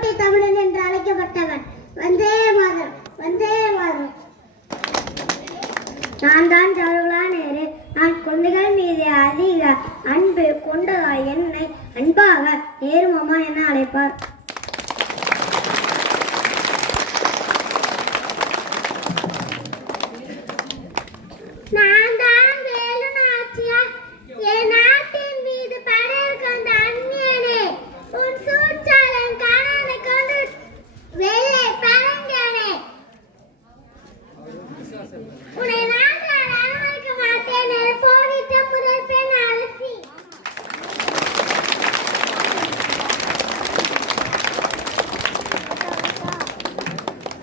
செங்கோட்டை தமிழன் என்று அழைக்கப்பட்டவன். வந்தே மாதரம், வந்தே மாதரம். நான் தான் ஜவஹர்லால் நேரு. நான் குழந்தைகள் மீது அதிக அன்பு கொண்டதால் என்னை அன்பாக நேரு மாமா என அழைப்பார். நான் தான் வேலு நாச்சியார். என் நாட்டின் மீது படையெடுக்க வந்த அந்நியனே, உன் சூழ்ச்சாளன் காணானை கொண்டு வெள்ளை பரங்கனே, உன்னை நாட்டால் அனுமதிக்க மாட்டேன் என போரிட்ட முதல் பெண் அரசி.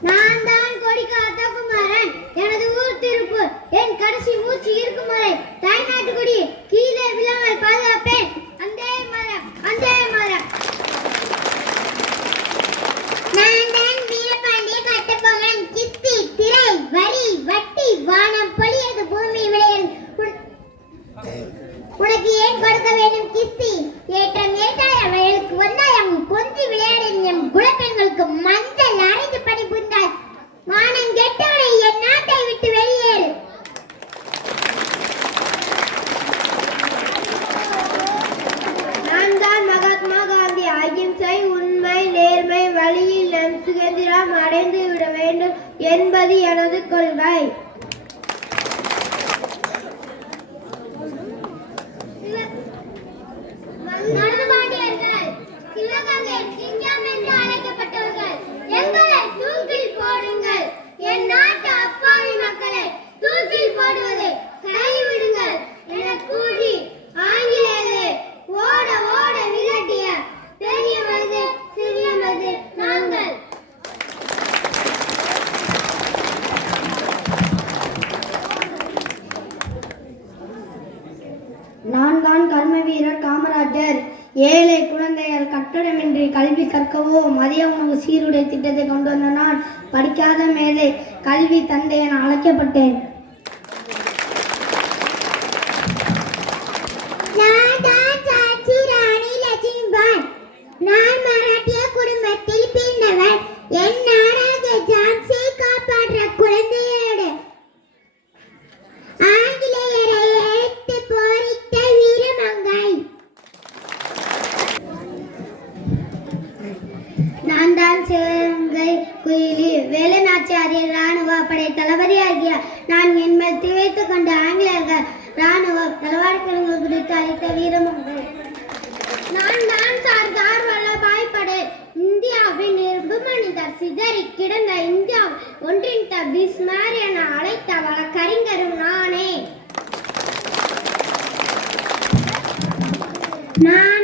நான் தான் கொடிக்காத்த குமரன். எனது ஊர் திருப்பூர். என் கடைசி மூச்சு இருக்கும் வரை தாய்நாட்டு கொடி கீழே விழாமல் பாதுகாப்பேன். அந்தே மரம், அந்தே மரம். நான் தான் வீரபாண்டிய கட்டபொம்மன். கிஸ்தி, திரை, வரி, வட்டி, வானம் பொழியது பூமி விளையது. உனக்கு ஏன் கொடுக்க வேண்டும் கிஸ்தி? ஏற்றம் ஏற்றாய வயலுக்கு வந்தாயம் கொஞ்சி விளையாடும் எம் குலப்பெண்களுக்கு மஞ்சள் அரைந்து பணி புரிந்தாய். மானம் கெட்டவனை என் நாட்டை விட்டு வெளியேறு. நான் தான் மகாத்மா காந்தி. அகிம்சை, உண்மை, நேர்மை வழியில் நம் சுதந்திரம் அடைந்து விட வேண்டும் என்பது எனது கொள்கை. மருதுபாண்டியர்கள் சிவகங்கை சிங்கம் என்று அழைக்கப்பட்டவர்கள். எங்களை தூக்கில் போடுங்கள். என் நாட்டு அப்பாவி மக்களை தூக்கில் போடுவதை கைவிடுங்கள் என கூறி ஆங்கிலேயரை ஓட ஓட விரட்டிய பெரிய மருது சிறிய மருது நாங்கள். நான் தான் கர்ம வீரர் காமராஜர். ஏழை குழந்தைகள் கட்டடமின்றி கல்வி கற்கவோ மதிய உணவு சீருடை திட்டத்தை கொண்டு வந்த நான் படிக்காத மேலே கல்வி தந்தை என அழைக்கப்பட்டேன். நான் மராட்டிய குடும்பத்தில் பிறந்தவர். என் நாடாக ஜான்சியை காப்பாற்ற குழந்தையோடு ஆங்கிலேயரை எதிர்த்து போரிட்ட வீரமங்கை. நான் தான் சிவகங்கை குயிலி. வேலு நாச்சியாரின் இராணுவ படை தளபதியாகிய நான் என்பது திகைத்துக் கொண்ட ஆங்கிலேயர்கள் இராணுவ தளவாடங்கள் குறித்து அளித்த வீரமங்கை. நான் தான் சர்தார் வல்லபாய் படேல். இந்தியாவின் இரும்பு மனிதர் சிதறி கிடந்த இந்தியா ஒன்றிணைத்த பிஸ்மார் என அழைத்த வழக்கறிஞரும் நானே. நான்